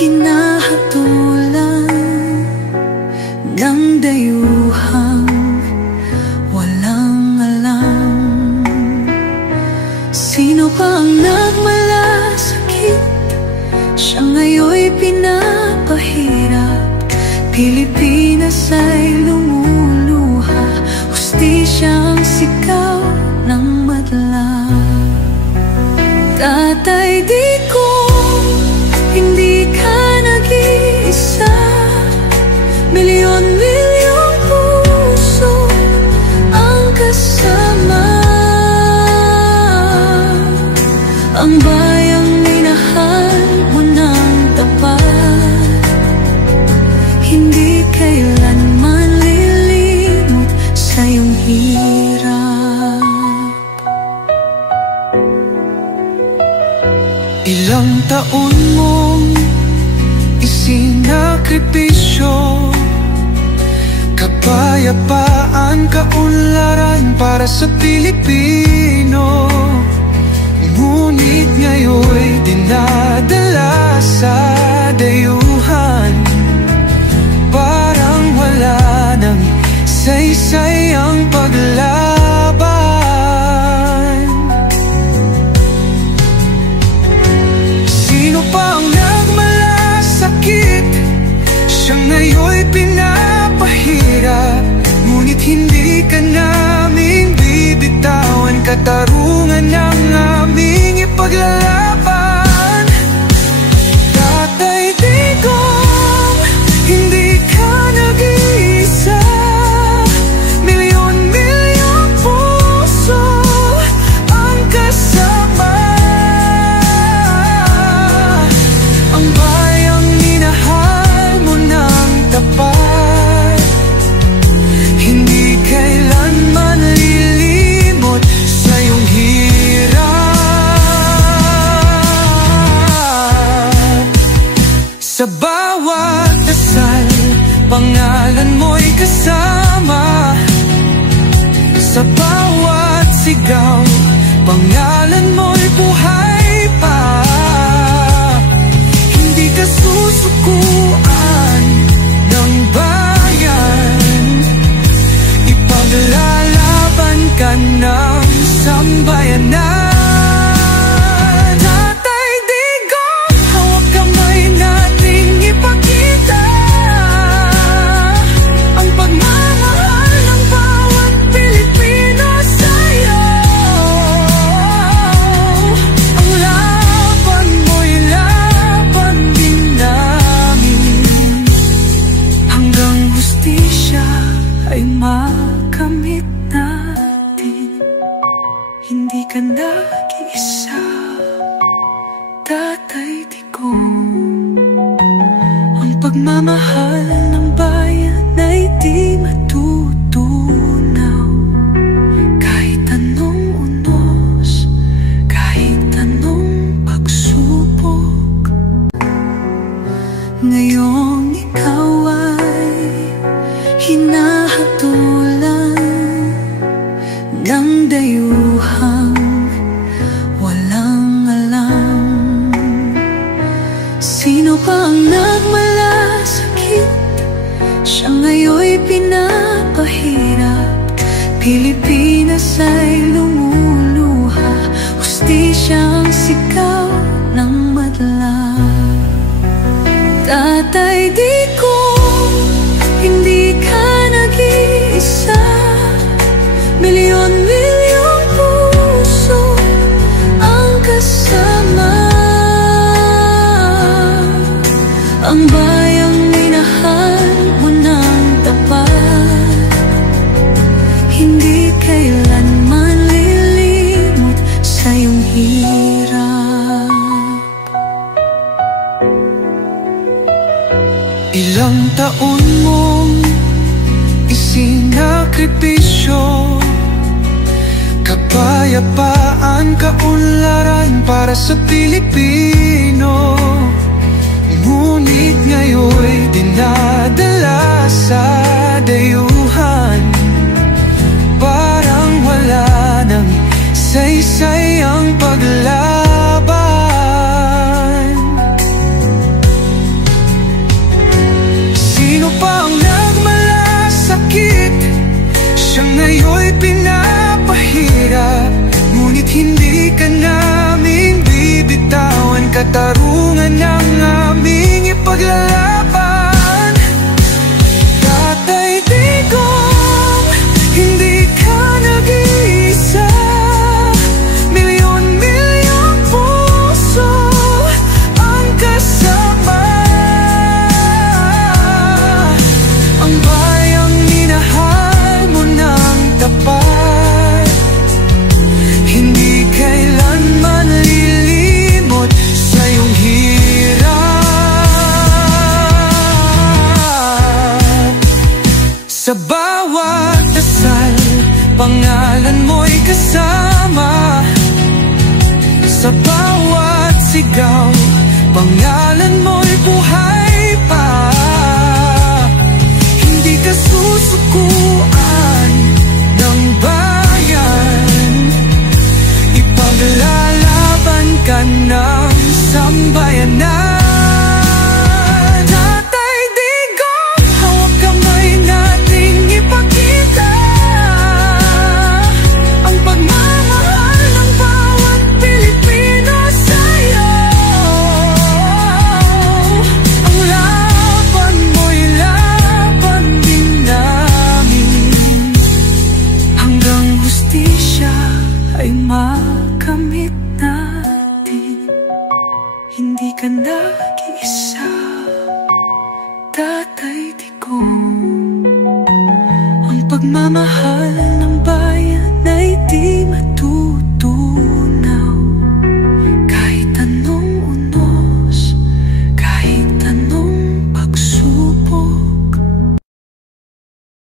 hinahatulan ng dayuhang walang alam. Sino pa ang nagmalasakit? Siya ngayon'y pinapahirap. Pilipinas ay lumuluha, hustisyang sigaw ng madla. Tatay Digong, hindi ka nag-iisa. Milyon-milyong puso ang kasama. Ang bayang minahal mo ng tapat, hindi kailanman lilimot sa iyong hirap. Ilang taon mong isinakripisyo, kapayapaan, kaunlaran para sa Pilipino. Ngunit ngayon'y dinadala sa dayuhan, parang wala nang saysay ang paglaban. Sino pa ang nagmalasakit? Siya ngayon'y pinapahirap. Ngunit hindi ka namin bibitawan, katarungan ng aming ipaglalaban. Tatay Digong, hindi ka nag-iisa. Milyon-milyong puso ang kasama. Ang bayang minahal mo ng tapat, hindi kailanman lilimot sa iyong hirap. Sa bawat dasal, pangalan mo'y kasama. Sa bawat sigaw, pangalan mo'y buhay pa. Hindi ka susukuan ng bayan, ipaglalaban ka ng sambayanan. Tatay Digong, hawak kamay nating ipakita ang pagmamahal ng bawat Pilipino sa'yo. Ang laban mo'y laban din namin, hanggang hustisya ay makamit natin. Hindi ka nag-iisa, Tatay Digong. Ang pagmamahal ng bayan ay di matutunaw, kahit anong unos, kahit anong pagsubok. Ngayong ikaw ay hinahatulan ng dayuhang walang alam. Sino pa ang nagmalasakit? Siya ngayon'y pinapahirap. Pilipinas ay lumuluha, hustisyang sigaw ng madla. Tatay Digong, hindi ka nag-iisa. Milyon-milyong puso ang kasama. Ang bayang minahal mo ng tapat, hindi kailanman lilimot sa iyong hirap. Ilang taon mong isinakripisyo, kapayapaan, kaunlaran para sa Pilipino. Ngunit ngayon'y dinadala sa dayuhan, parang wala nang saysay ang paglaban. katarungan ng aming ipaglalaban. Tatay Digong, hindi ka nag-iisa. Milyon-milyong puso ang kasama. Ang bayang minahal mo ng tapat, hindi kailanman lilimot sa iyong hirap. Sa bawat dasal, pangalan mo'y kasama. Sa bawat sigaw, pangalan mo'y buhay pa. Hindi ka susukuan ng bayan, ipaglalaban ka ng sambayanan. Tatay Digong, hawak kamay nating ipakita ang pagmamahal ng bawat Pilipino sa'yo. Ang laban mo'y laban din namin, hanggang hustisya ay makamit natin. Hindi ka nag-iisa, Tatay Digong. Ang pagmamahal